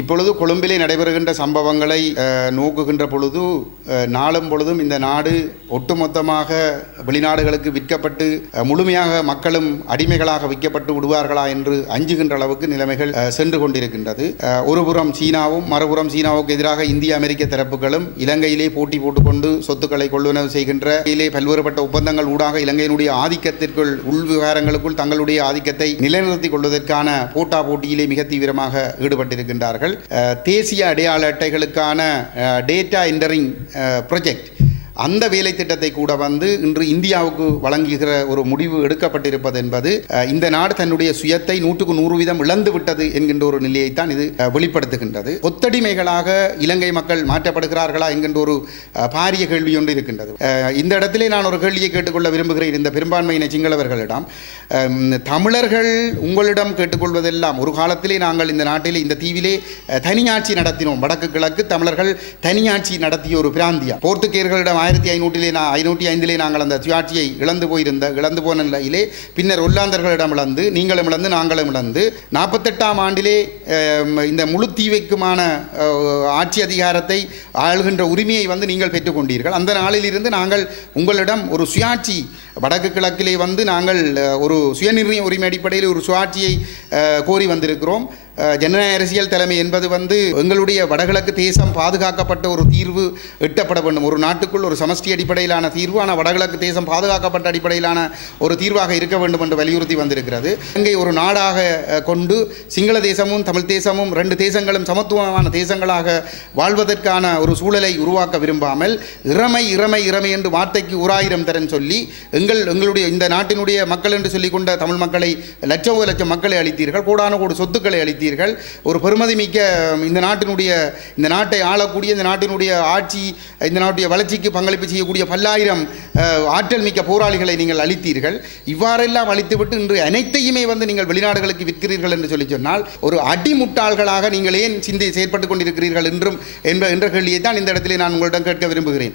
இப்பொழுது கொழும்பிலே நடைபெறுகின்ற சம்பவங்களை நோக்குகின்ற பொழுது நாளும் பொழுதும் இந்த நாடு ஒட்டுமொத்தமாக வெளிநாடுகளுக்கு விற்கப்பட்டு முழுமையாக மக்களும் அடிமைகளாக விற்கப்பட்டு விடுவார்களா என்று அஞ்சுகின்ற அளவுக்கு நிலைமைகள் சென்று கொண்டிருக்கின்றது. ஒருபுறம் சீனாவும் மறுபுறம் சீனாவுக்கு எதிராக இந்திய அமெரிக்க தரப்புகளும் இலங்கையிலே போட்டி போட்டுக்கொண்டு சொத்துக்களை கொள்வனவு செய்கின்ற பல்வேறுபட்ட ஒப்பந்தங்கள் ஊடாக இலங்கையினுடைய ஆதிக்கத்திற்குள் உள் விவகாரங்களுக்குள் தங்களுடைய ஆதிக்கத்தை நிலைநிறுத்திக் கொள்வதற்கான போட்டா போட்டியிலே மிக தீவிரமாக ஈடுபட்டிருக்கின்றார்கள். அஹ், தேசிய அடையாள அட்டைகளுக்கான டேட்டா என்டரிங் ப்ரொஜெக்ட் அந்த வேலை திட்டத்தை கூட வந்து இன்று இந்தியாவுக்கு வழங்குகிற ஒரு முடிவு எடுக்கப்பட்டிருப்பது என்பது இந்த நாடு தன்னுடைய சுயத்தை நூற்றுக்கு நூறு வீதம் இழந்து விட்டது என்கின்ற ஒரு நிலையைத்தான் இது வெளிப்படுத்துகின்றது. ஒத்தடிமைகளாக இலங்கை மக்கள் மாற்றப்படுகிறார்களா என்கின்ற ஒரு பாரிய கேள்வி ஒன்று இருக்கின்றது. இந்த இடத்திலே நான் ஒரு கேள்வியை கேட்டுக்கொள்ள விரும்புகிறேன். இந்த பெரும்பான்மையின சிங்களவர்களிடம் தமிழர்கள் உங்களிடம் கேட்டுக்கொள்வதெல்லாம் ஒரு காலத்திலே நாங்கள் இந்த நாட்டிலே இந்த தீவிலே தனியாட்சி நடத்தினோம். வடக்கு கிழக்கு தமிழர்கள் தனியாட்சி நடத்திய ஒரு பிராந்தியம். போர்த்துகேயர்களிடம் ஆயிரத்தி ஐநூற்றிலே நான் ஐநூற்றி ஐந்திலே நாங்கள் அந்த சுயாட்சியை இழந்து போயிருந்த இழந்து போன நிலையிலே பின்னர் ஒல்லாந்தர்களிடம் இழந்து நீங்களும் இழந்து நாங்களும் இழந்து நாற்பத்தெட்டாம் ஆண்டிலே இந்த முழு தீவைக்குமான ஆட்சி அதிகாரத்தை ஆளுகின்ற உரிமையை வந்து நீங்கள் பெற்றுக்கொண்டீர்கள் அந்த நாளிலிருந்து நாங்கள் உங்களிடம் ஒரு சுயாட்சி வடக்கு கிழக்கிலே வந்து நாங்கள் ஒரு சுயநிர்ணய உரிமை அடிப்படையில் ஒரு சுயாட்சியை கோரி வந்திருக்கிறோம். ஜனநாயக அரசியல் தலைமை என்பது வந்து எங்களுடைய வடகிழக்கு தேசம் பாதுகாக்கப்பட்ட ஒரு தீர்வு எட்டப்பட வேண்டும். ஒரு நாட்டுக்குள் ஒரு சமஷ்டி அடிப்படையிலான தீர்வு ஆனால் வடகிழக்கு தேசம் பாதுகாக்கப்பட்ட அடிப்படையிலான ஒரு தீர்வாக இருக்க வேண்டும் என்று வலியுறுத்தி வந்திருக்கிறது. இங்கே ஒரு நாடாக கொண்டு சிங்கள தேசமும் தமிழ் தேசமும் ரெண்டு தேசங்களும் சமத்துவமான தேசங்களாக வாழ்வதற்கான ஒரு சூழலை உருவாக்க விரும்பாமல் இறமை இறமை இறமை என்று வார்த்தைக்கு ஓராயிரம் தரன் சொல்லி எங்கள் எங்களுடைய இந்த நாட்டினுடைய மக்கள் என்று சொல்லிக்கொண்ட தமிழ் மக்களை லட்சம் லட்சம் மக்களை அளித்தீர்கள் கோடான கோடி சொத்துக்களை அளித்தீர்கள் ஒரு பெருமதி மிக்க இந்த நாட்டினுடைய இந்த நாட்டை ஆளக்கூடிய இந்த நாட்டினுடைய ஆட்சி இந்த நாட்டுடைய வளர்ச்சிக்கு பங்களிப்பு செய்யக்கூடிய பல்லாயிரம் ஆற்றல் மிக்க போராளிகளை நீங்கள் அளித்தீர்கள். இவ்வாறெல்லாம் அளித்துவிட்டு இன்று அனைத்தையுமே வந்து நீங்கள் வெளிநாடுகளுக்கு விற்கிறீர்கள் என்று சொல்லி சொன்னால் ஒரு அடிமுட்டாள்களாக நீங்கள் ஏன் சிந்தை செயற்பட்டுக் கொண்டிருக்கிறீர்கள் என்றும் என்ற என்ற கேள்வியை தான் இந்த இடத்திலே நான் உங்களிடம் கேட்க விரும்புகிறேன்.